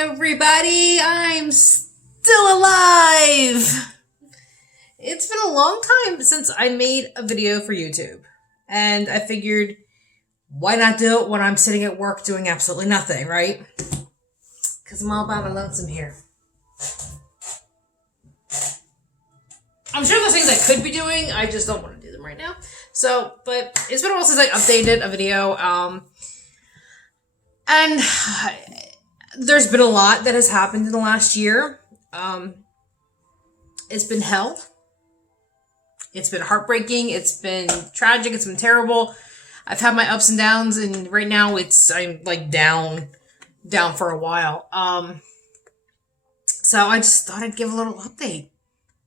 everybody, I'm still alive! It's been a long time since I made a video for YouTube, and I figured, why not do it when I'm sitting at work doing absolutely nothing, right? Because I'm all about a lonesome here. I'm sure there's things I could be doing, I just don't want to do them right now. But it's been a while since I updated a video, and there's been a lot that has happened in the last year. It's been hell. It's been heartbreaking. It's been tragic. It's been terrible. I've had my ups and downs, and right now I'm like down for a while. So I just thought I'd give a little update.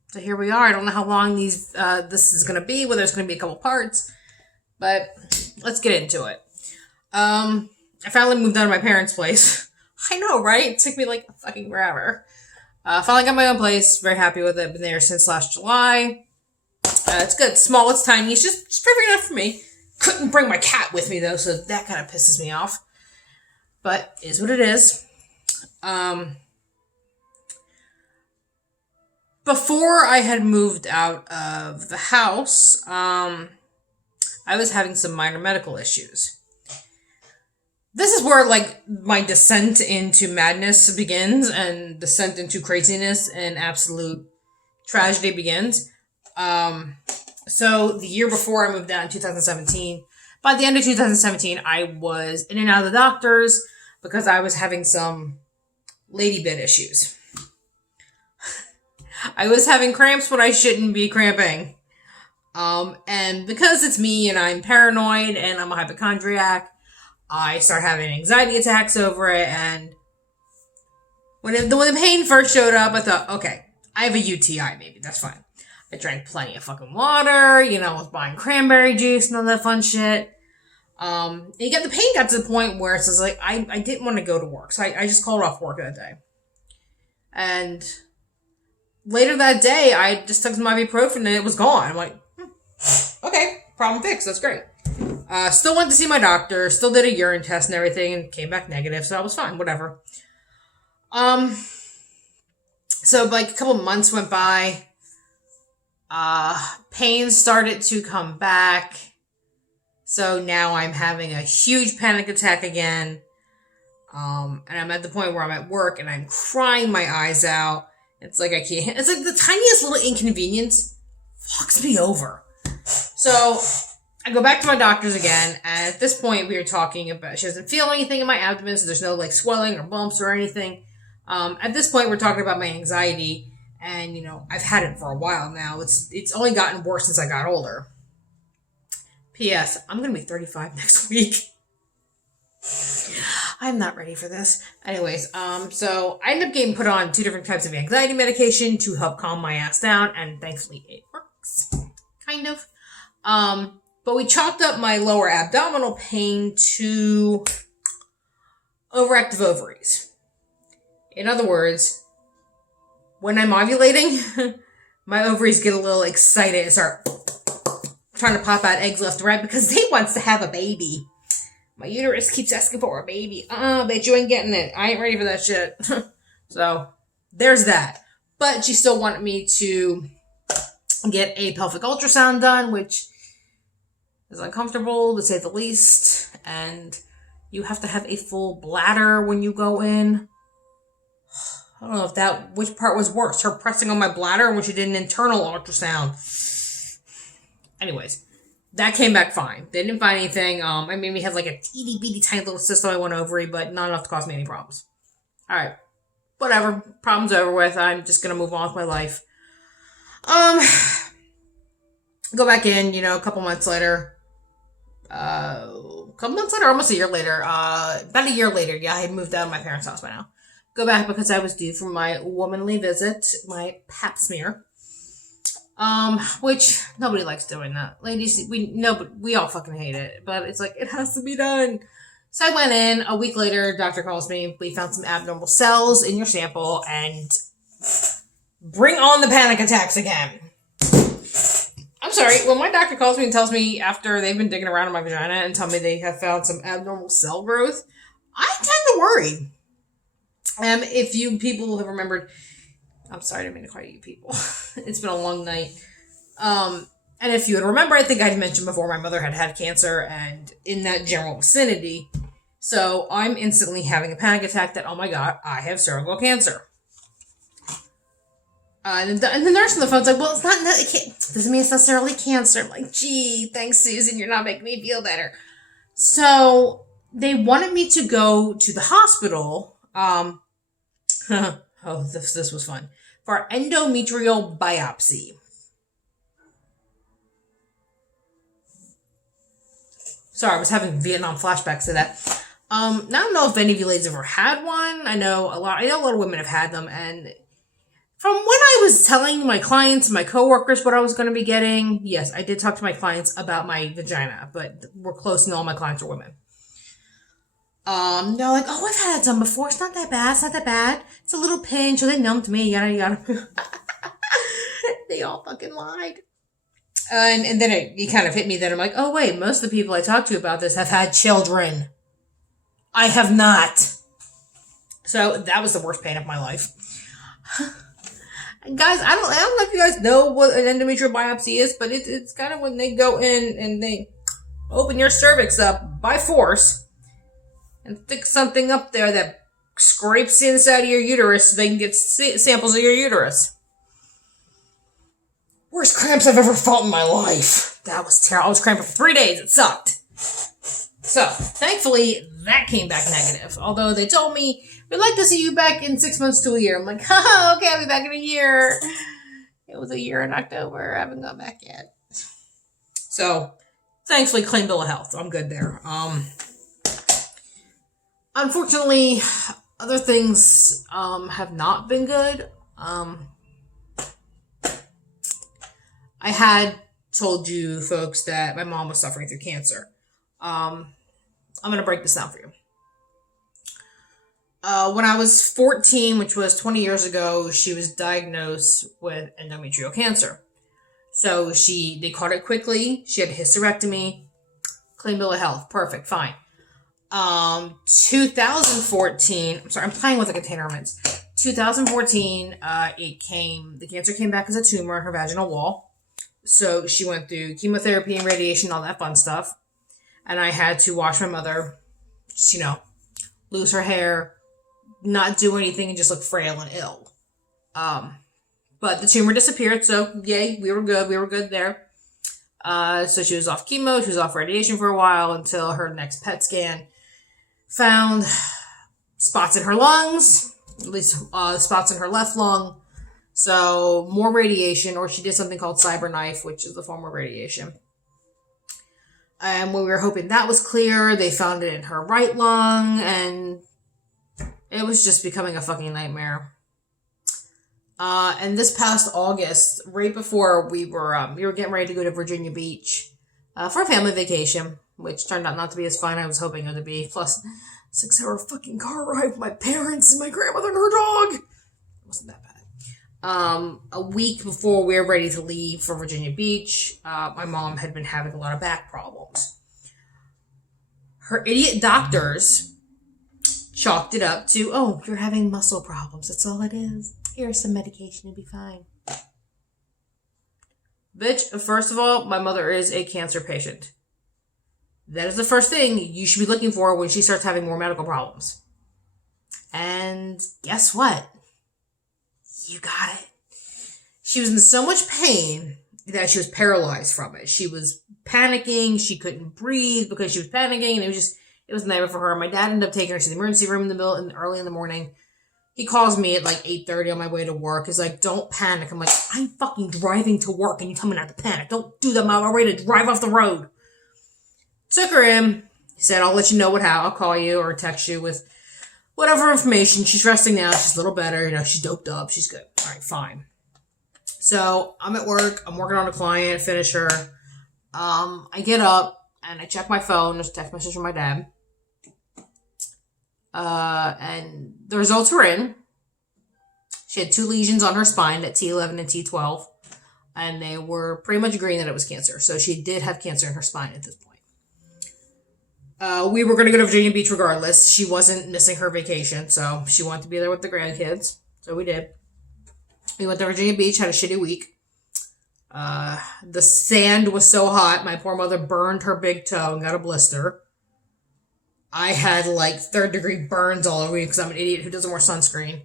So here we are. I don't know how long this is going to be, whether it's going to be a couple parts, but let's get into it. I finally moved out of my parents' place. I know, right? It took me like fucking forever. Finally got my own place. Very happy with it. Been there since last July. It's good. It's small. It's tiny. It's just perfect enough for me. Couldn't bring my cat with me though, so that kind of pisses me off. But is what it is. Before I had moved out of the house, I was having some minor medical issues. This is where, like, my descent into madness begins and descent into craziness and absolute tragedy begins. So the year before I moved out in 2017, by the end of 2017, I was in and out of the doctors because I was having some lady bit issues. I was having cramps when I shouldn't be cramping. And because it's me and I'm paranoid and I'm a hypochondriac, I start having anxiety attacks over it. And when the pain first showed up, I thought, okay, I have a UTI, maybe. That's fine. I drank plenty of fucking water, I was buying cranberry juice and all that fun shit. And the pain got to the point where it's just like, I didn't want to go to work. So I just called off work that day. And later that day, I just took some ibuprofen and it was gone. I'm like, okay, problem fixed. That's great. Still went to see my doctor, still did a urine test and everything and came back negative. So I was fine, whatever. So like a couple months went by. Pain started to come back. So now I'm having a huge panic attack again. And I'm at the point where I'm at work and I'm crying my eyes out. It's like it's like the tiniest little inconvenience fucks me over. So I go back to my doctor's again. And at this point we were talking about, she doesn't feel anything in my abdomen. So there's no like swelling or bumps or anything. At this point we're talking about my anxiety. And, I've had it for a while now. It's only gotten worse since I got older. P.S. I'm going to be 35 next week. I'm not ready for this. Anyways, so I ended up getting put on 2 different types of anxiety medication to help calm my ass down. And thankfully it works. Kind of. But we chalked up my lower abdominal pain to overactive ovaries. In other words, when I'm ovulating, my ovaries get a little excited and start trying to pop out eggs left and right because they wants to have a baby. My uterus keeps asking for a baby. Bet you ain't getting it. I ain't ready for that shit. So, there's that. But she still wanted me to get a pelvic ultrasound done, which is uncomfortable, to say the least. And you have to have a full bladder when you go in. I don't know which part was worse, her pressing on my bladder or when she did an internal ultrasound. Anyways, that came back fine. They didn't find anything. I mean, we had like a teeny bitty tiny little cyst on one ovary, but not enough to cause me any problems. Alright. Whatever. Problem's over with. I'm just gonna move on with my life. Go back in, a couple months later. Almost a year later. About a year later, yeah, I had moved out of my parents' house by now. Go back because I was due for my womanly visit, my pap smear. Which nobody likes doing that. Ladies, we all fucking hate it, but it's like, it has to be done. So I went in. A week later, doctor calls me. We found some abnormal cells in your sample and bring on the panic attacks again. I'm sorry. When my doctor calls me and tells me after they've been digging around in my vagina and tell me they have found some abnormal cell growth, I tend to worry. If you people have remembered, I'm sorry, I didn't mean to call you people. It's been a long night. And if you would remember, I think I'd mentioned before my mother had cancer and in that general vicinity. So I'm instantly having a panic attack that, oh my God, I have cervical cancer. And the nurse on the phone's like, well, it's not, it doesn't mean it's necessarily cancer. I'm like, gee, thanks, Susan. You're not making me feel better. So they wanted me to go to the hospital. Oh, this was fun. For endometrial biopsy. Sorry, I was having Vietnam flashbacks to that. I don't know if any of you ladies ever had one. I know a lot of women have had them, and from when I was telling my clients, my coworkers what I was going to be getting, yes, I did talk to my clients about my vagina, but we're close and all my clients are women. They're like, oh, I've had it done before. It's not that bad. It's not that bad. It's a little pinch. Or they numbed me. Yada, yada. They all fucking lied. And then it kind of hit me that I'm like, oh, wait, most of the people I talk to about this have had children. I have not. So that was the worst pain of my life. And guys, I don't know if you guys know what an endometrial biopsy is, but it's kind of when they go in and they open your cervix up by force and stick something up there that scrapes the inside of your uterus so they can get samples of your uterus. Worst cramps I've ever felt in my life. That was terrible. I was cramping for 3 days. It sucked. So, thankfully, that came back negative. Although they told me, we'd like to see you back in 6 months to a year. I'm like, oh, okay, I'll be back in a year. It was a year in October. I haven't gone back yet. So, thankfully, clean bill of health. I'm good there. Unfortunately, other things have not been good. I had told you folks that my mom was suffering through cancer. I'm going to break this down for you. When I was 14, which was 20 years ago, she was diagnosed with endometrial cancer. So they caught it quickly. She had a hysterectomy, clean bill of health. Perfect. Fine. 2014, I'm sorry, I'm playing with the container of mints. 2014, the cancer came back as a tumor in her vaginal wall. So she went through chemotherapy and radiation, all that fun stuff. And I had to watch my mother, just, lose her hair, not do anything, and just look frail and ill. But the tumor disappeared, so yay, we were good there. So she was off chemo, she was off radiation for a while until her next PET scan found spots in her lungs, at least spots in her left lung. So more radiation, or she did something called CyberKnife, which is a form of radiation. And when we were hoping that was clear, they found it in her right lung, and it was just becoming a fucking nightmare. And this past August, right before we were getting ready to go to Virginia Beach for a family vacation, which turned out not to be as fun as I was hoping it would be. Plus, 6-hour fucking car ride with my parents and my grandmother and her dog. It wasn't that bad. A week before we were ready to leave for Virginia Beach, my mom had been having a lot of back problems. Her idiot doctors chalked it up to, oh, you're having muscle problems. That's all it is. Here's some medication, you'll be fine. Bitch, first of all, my mother is a cancer patient. That is the first thing you should be looking for when she starts having more medical problems. And guess what? You got it. She was in so much pain that she was paralyzed from it. She was panicking. She couldn't breathe because she was panicking, and it was a nightmare for her. My dad ended up taking her to the emergency room early in the morning. He calls me at like 8:30 on my way to work. He's like, don't panic. I'm like, I'm fucking driving to work and you tell me not to panic. Don't do that. I'm ready to drive off the road. Took her in. He said, I'll let you know I'll call you or text you with whatever information. She's resting now. She's a little better. She's doped up. She's good. All right, fine. So I'm at work. I'm working on a client, finisher. I get up and I check my phone. There's a text message from my dad. And the results were in. She had 2 lesions on her spine at T11 and T12. And they were pretty much agreeing that it was cancer. So she did have cancer in her spine at this point. We were going to go to Virginia Beach regardless. She wasn't missing her vacation, so she wanted to be there with the grandkids. So we did. We went to Virginia Beach, had a shitty week. The sand was so hot, my poor mother burned her big toe and got a blister. I had like 3rd-degree burns all over me because I'm an idiot who doesn't wear sunscreen.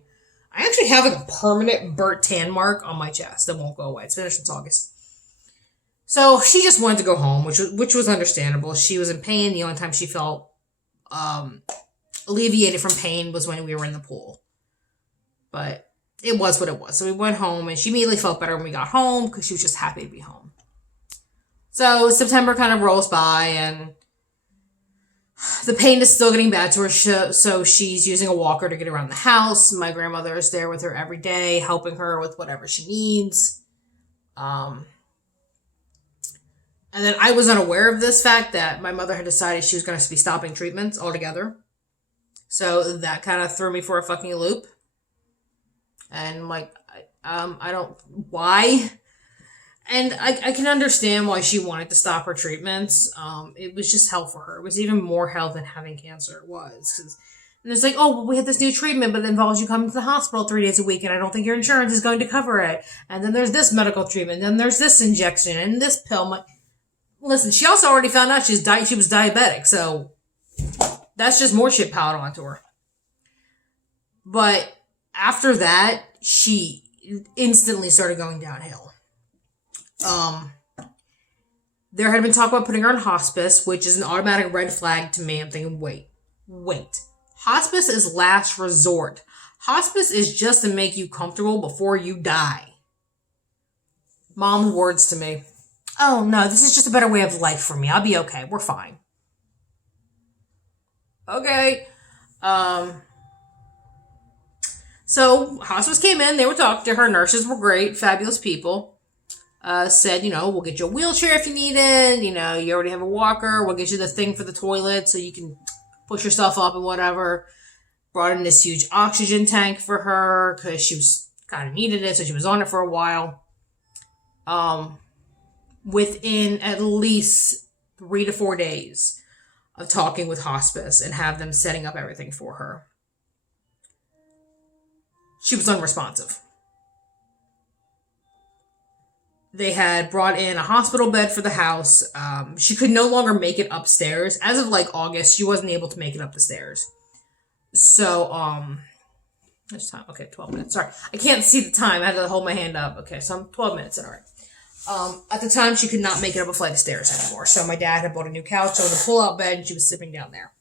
I actually have like a permanent burnt tan mark on my chest that won't go away. It's finished since August. So she just wanted to go home, which was understandable. She was in pain. The only time she felt alleviated from pain was when we were in the pool. But it was what it was. So we went home, and she immediately felt better when we got home because she was just happy to be home. So September kind of rolls by, and the pain is still getting bad to her, so she's using a walker to get around the house. My grandmother is there with her every day, helping her with whatever she needs. And then I was unaware of this fact that my mother had decided she was going to be stopping treatments altogether. So that kind of threw me for a fucking loop. And like, I don't, why? And I can understand why she wanted to stop her treatments. It was just hell for her. It was even more hell than having cancer was. And it's like, oh, well, we had this new treatment, but it involves you coming to the hospital 3 days a week, and I don't think your insurance is going to cover it. And then there's this medical treatment, then there's this injection, and this pill. Listen, she also already found out she was diabetic, so that's just more shit piled onto her. But after that, she instantly started going downhill. There had been talk about putting her in hospice, which is an automatic red flag to me. I'm thinking, wait. Hospice is last resort. Hospice is just to make you comfortable before you die. Mom's words to me. Oh, no, this is just a better way of life for me. I'll be okay. We're fine. Okay. So, hospice came in. They were talking to her. Nurses were great. Fabulous people. Said, we'll get you a wheelchair if you need it. You already have a walker. We'll get you the thing for the toilet so you can push yourself up and whatever. Brought in this huge oxygen tank for her because she was kind of needed it. So, she was on it for a while. Within at least 3 to 4 days of talking with hospice and have them setting up everything for her, she was unresponsive. They had brought in a hospital bed for the house. She could no longer make it upstairs. As of like August, she wasn't able to make it up the stairs. So, there's time. Okay, 12 minutes. Sorry. I can't see the time. I had to hold my hand up. Okay, so I'm 12 minutes in. All right. At the time, she could not make it up a flight of stairs anymore. So my dad had bought a new couch, so the pull-out bed, and she was sleeping down there.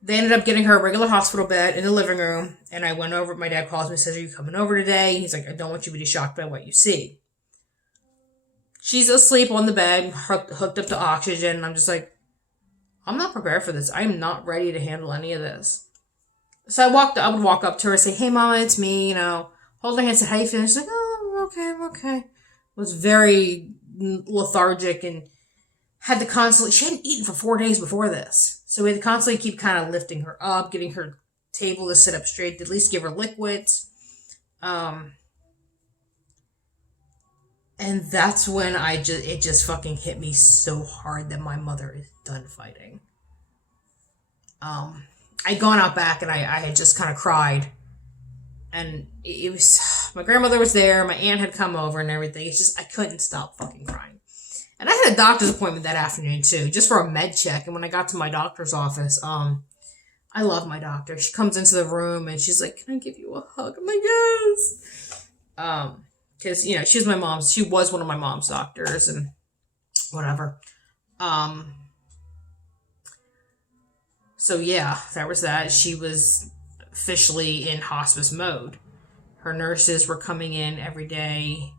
They ended up getting her a regular hospital bed in the living room, and I went over. My dad calls me and says, "Are you coming over today?" He's like, "I don't want you to be shocked by what you see." She's asleep on the bed, hooked up to oxygen, and I'm just like, I'm not prepared for this. I'm not ready to handle any of this. So I would walk up to her and say, "Hey, Mama, it's me," hold her hand and say, "How you feeling?" She's like, "Oh, I'm okay. Was very lethargic and had to constantly, she hadn't eaten for 4 days before this. So we had to constantly keep kind of lifting her up, getting her table to sit up straight, to at least give her liquids. And that's when it just fucking hit me so hard that my mother is done fighting. I'd gone out back and I had just kind of cried. And it was, my grandmother was there, my aunt had come over and everything. It's just, I couldn't stop fucking crying. And I had a doctor's appointment that afternoon too, just for a med check. And when I got to my doctor's office, I love my doctor. She comes into the room and she's like, "Can I give you a hug?" I'm like, "Yes." Cause, she was one of my mom's doctors and whatever. So yeah, there was that. She was officially in hospice mode. Her nurses were coming in every day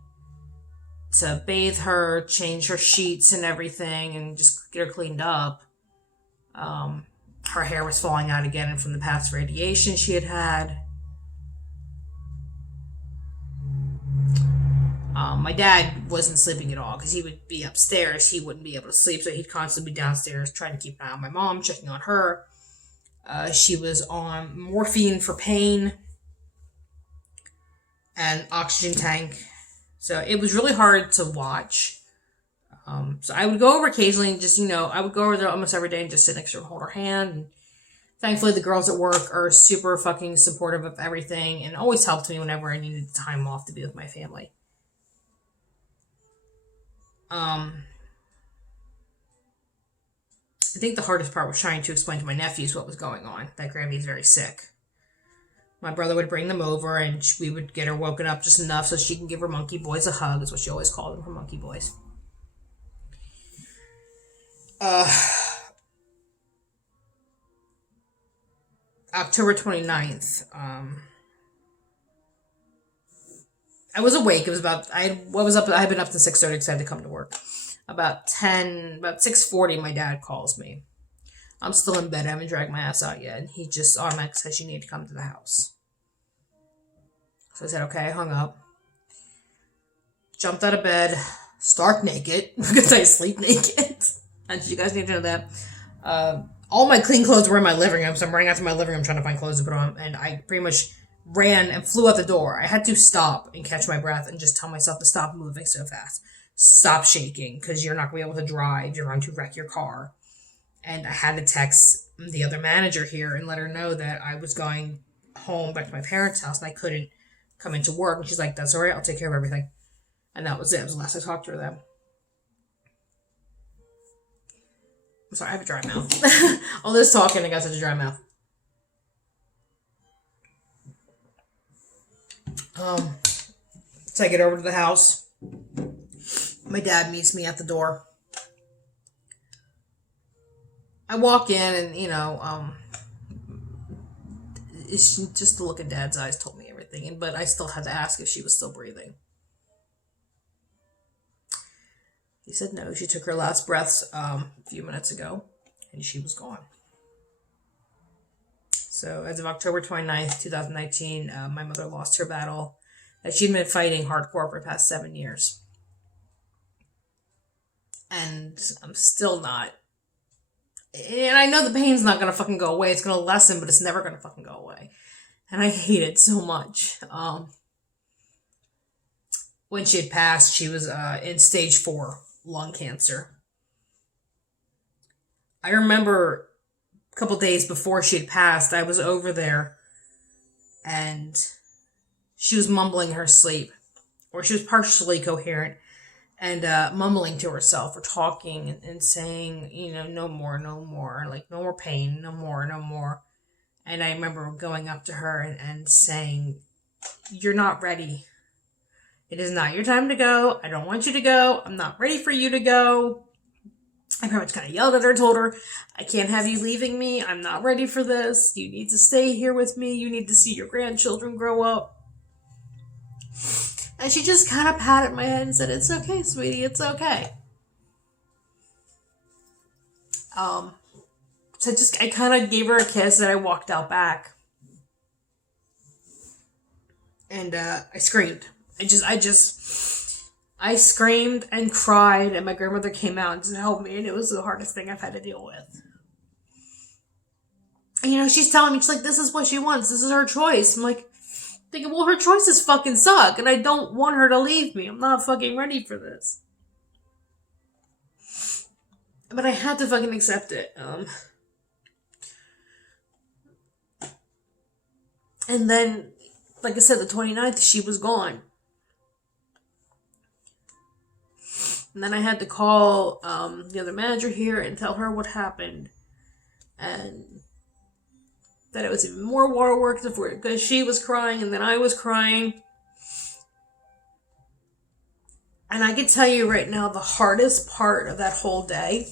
to bathe her, change her sheets and everything, and just get her cleaned up. Her hair was falling out again from the past radiation she had had. My dad wasn't sleeping at all because he would be upstairs. He wouldn't be able to sleep, so he'd constantly be downstairs trying to keep an eye on my mom, checking on her. She was on morphine for pain and oxygen tank. So it was really hard to watch. So I would go over occasionally and just, I would go over there almost every day and just sit next to her and hold her hand. And thankfully, the girls at work are super fucking supportive of everything and always helped me whenever I needed time off to be with my family. I think the hardest part was trying to explain to my nephews what was going on, that Grammy's very sick. My brother would bring them over and we would get her woken up just enough so she can give her monkey boys a hug, is what she always called them, her monkey boys. October 29th, I was awake. It was I had been up to 6:30 because I had to come to work. About 6:40, my dad calls me. I'm still in bed. I haven't dragged my ass out yet. And he just automatically says, you need to come to the house. So I said, okay. I hung up. Jumped out of bed. Stark naked. Because I sleep naked. And you guys need to know that. All my clean clothes were in my living room. So I'm running out to my living room trying to find clothes to put on. And I pretty much ran and flew out the door. I had to stop and catch my breath and just tell myself to stop moving so fast. Stop shaking. Because you're not going to be able to drive. You're going to wreck your car. And I had to text the other manager here and let her know that I was going home back to my parents' house and I couldn't come into work. And she's like, that's all right. I'll take care of everything. And that was it. It was the last I talked to her then. I'm sorry, I have a dry mouth. All this talking, I got such a dry mouth. So I get over to the house. My dad meets me at the door. I walk in and, it's just the look in Dad's eyes told me everything. But I still had to ask if she was still breathing. He said no. She took her last breaths a few minutes ago, and she was gone. So as of October 29th, 2019, my mother lost her battle that she'd been fighting hardcore for the past 7 years. And I'm still not. And I know the pain's not going to fucking go away. It's going to lessen, but it's never going to fucking go away. And I hate it so much. When she had passed, she was in stage 4 lung cancer. I remember a couple days before she had passed, I was over there and she was mumbling her sleep. Or she was partially coherent. And mumbling to herself or talking and saying, no more, like no more pain, no more. And I remember going up to her and saying, you're not ready. It is not your time to go. I don't want you to go. I'm not ready for you to go. I pretty much kind of yelled at her, told her, I can't have you leaving me. I'm not ready for this. You need to stay here with me. You need to see your grandchildren grow up. And she just kind of patted my head and said, it's okay, sweetie, it's okay. So I kind of gave her a kiss and I walked out back. And I screamed. I screamed and cried and my grandmother came out and helped me and it was the hardest thing I've had to deal with. And, she's telling me, she's like, this is what she wants. This is her choice. I'm like, thinking, well, her choices fucking suck, and I don't want her to leave me. I'm not fucking ready for this. But I had to fucking accept it. And then, like I said, the 29th, she was gone. And then I had to call the other manager here and tell her what happened. And that it was even more waterworks because she was crying and then I was crying. And I can tell you right now, the hardest part of that whole day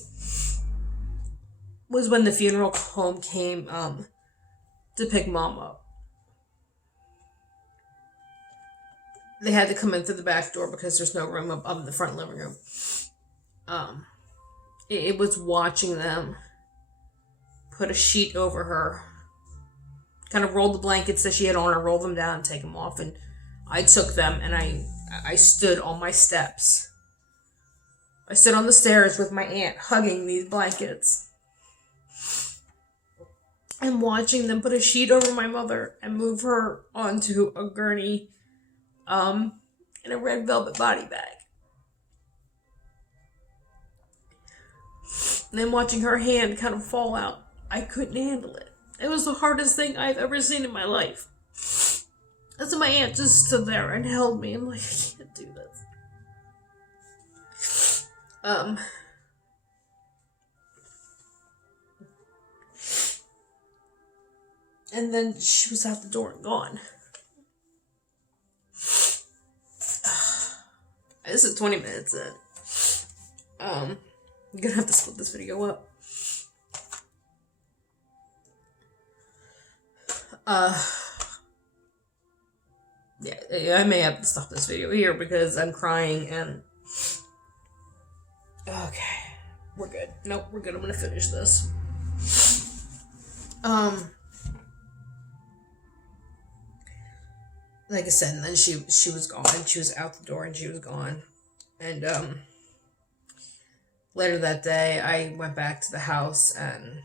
was when the funeral home came to pick Mom up. They had to come in through the back door because there's no room up in the front living room. It was watching them put a sheet over her, kind of rolled the blankets that she had on her, rolled them down, and take them off. And I took them and I stood on my steps. I stood on the stairs with my aunt hugging these blankets and watching them put a sheet over my mother and move her onto a gurney in a red velvet body bag. And then watching her hand kind of fall out, I couldn't handle it. It was the hardest thing I've ever seen in my life. And so my aunt just stood there and held me. I'm like, I can't do this. And then she was out the door and gone. This is 20 minutes in. I'm gonna have to split this video up. Yeah, I may have to stop this video here because I'm crying and... Okay. We're good. Nope, we're good. I'm gonna finish this. Like I said, and then she was gone. She was out the door and she was gone. And, later that day, I went back to the house and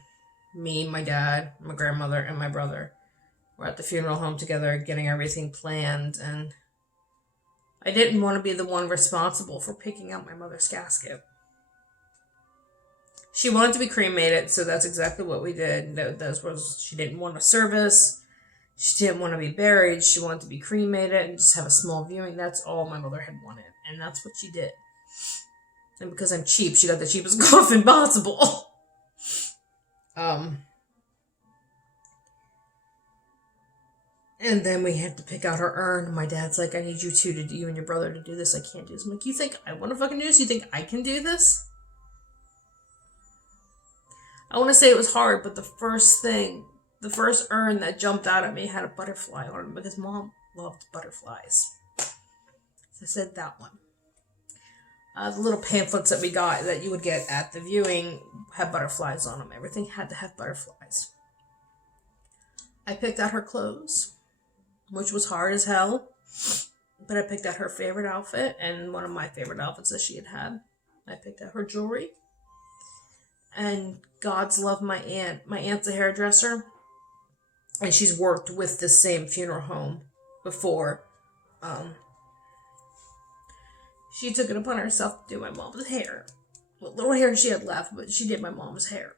me, my dad, my grandmother, and my brother were at the funeral home together, getting everything planned, and I didn't want to be the one responsible for picking out my mother's casket. She wanted to be cremated, so that's exactly what we did. She didn't want a service. She didn't want to be buried. She wanted to be cremated and just have a small viewing. That's all my mother had wanted, and that's what she did. And because I'm cheap, she got the cheapest coffin possible. And then we had to pick out her urn. My dad's like, I need you and your brother to do this. I can't do this. I'm like, you think I want to fucking do this? You think I can do this? I want to say it was hard, but the first urn that jumped out at me had a butterfly on it because Mom loved butterflies. So I said that one. The little pamphlets that we got that you would get at the viewing had butterflies on them. Everything had to have butterflies. I picked out her clothes, which was hard as hell. But I picked out her favorite outfit and one of my favorite outfits that she had. I picked out her jewelry. And God's love, my aunt. My aunt's a hairdresser. And she's worked with the same funeral home before. She took it upon herself to do my mom's hair. What little hair she had left, but she did my mom's hair.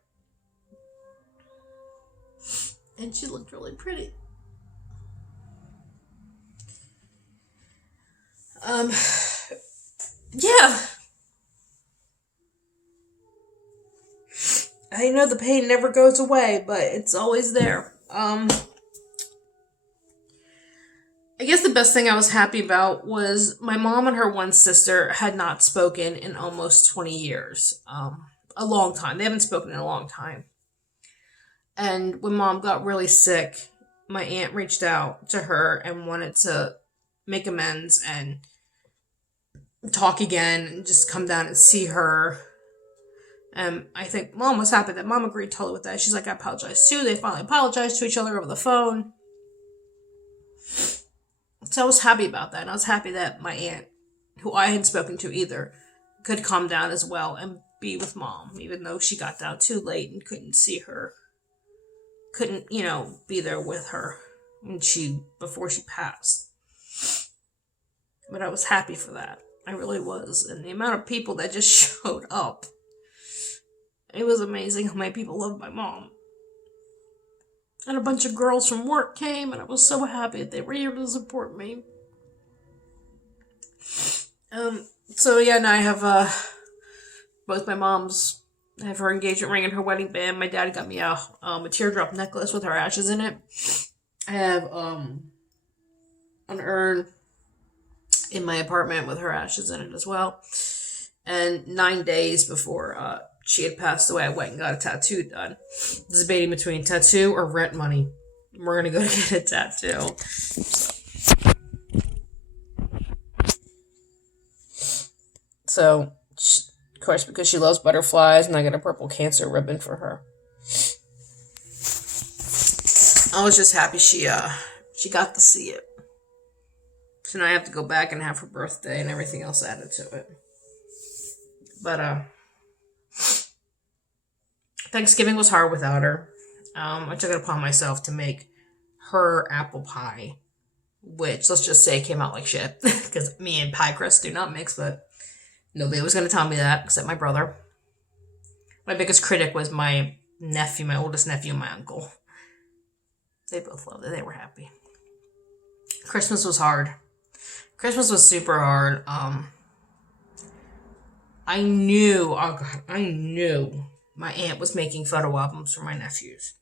And she looked really pretty. Yeah. I know the pain never goes away, but it's always there. I guess the best thing I was happy about was my mom and her one sister had not spoken in almost 20 years. A long time. They haven't spoken in a long time. And when Mom got really sick, my aunt reached out to her and wanted to make amends and talk again and just come down and see her. And I think Mom was happy that Mom agreed totally with that. She's like, I apologize too. They finally apologized to each other over the phone. So I was happy about that. And I was happy that my aunt, who I hadn't spoken to either, could calm down as well and be with Mom, even though she got down too late and couldn't see her. Couldn't, be there with her before she passed. But I was happy for that. I really was. And the amount of people that just showed up. It was amazing how many people loved my mom. And a bunch of girls from work came, and I was so happy that they were here to support me. So yeah, now I have, both my moms. I have her engagement ring and her wedding band. My dad got me a teardrop necklace with her ashes in it. I have, an urn in my apartment with her ashes in it as well. And 9 days before, she had passed away, I went and got a tattoo done. Debating between tattoo or rent money. We're gonna go get a tattoo. So, of course, because she loves butterflies, and I got a purple cancer ribbon for her. I was just happy she got to see it. So now I have to go back and have her birthday and everything else added to it. But, Thanksgiving was hard without her. I took it upon myself to make her apple pie, which, let's just say, came out like shit. Because me and pie crust do not mix, but nobody was going to tell me that except my brother. My biggest critic was my nephew, my oldest nephew, and my uncle. They both loved it. They were happy. Christmas was hard. Christmas was super hard. I knew, oh God, I knew my aunt was making photo albums for my nephews.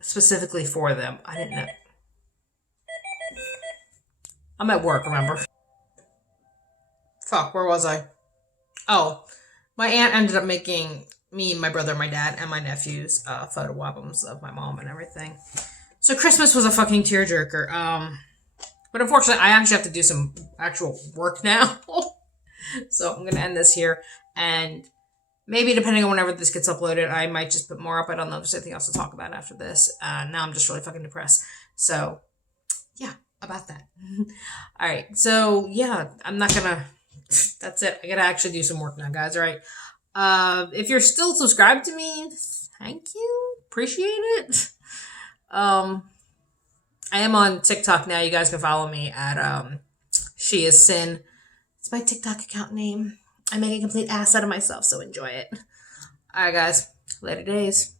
Specifically for them. I didn't know. I'm at work, remember? Fuck, where was I? Oh, my aunt ended up making me, my brother, my dad, and my nephews photo albums of my mom and everything. So Christmas was a fucking tearjerker. But unfortunately, I actually have to do some actual work now. So I'm gonna end this here, and maybe depending on whenever this gets uploaded, I might just put more up. I don't know if there's anything else to talk about after this. Now I'm just really fucking depressed. So yeah, about that. All right. So yeah, I'm not gonna. That's it. I gotta actually do some work now, guys. All right. If you're still subscribed to me, thank you. Appreciate it. I am on TikTok now. You guys can follow me at She Is Sin. It's my TikTok account name. I make a complete ass out of myself, so enjoy it. All right, guys. Later days.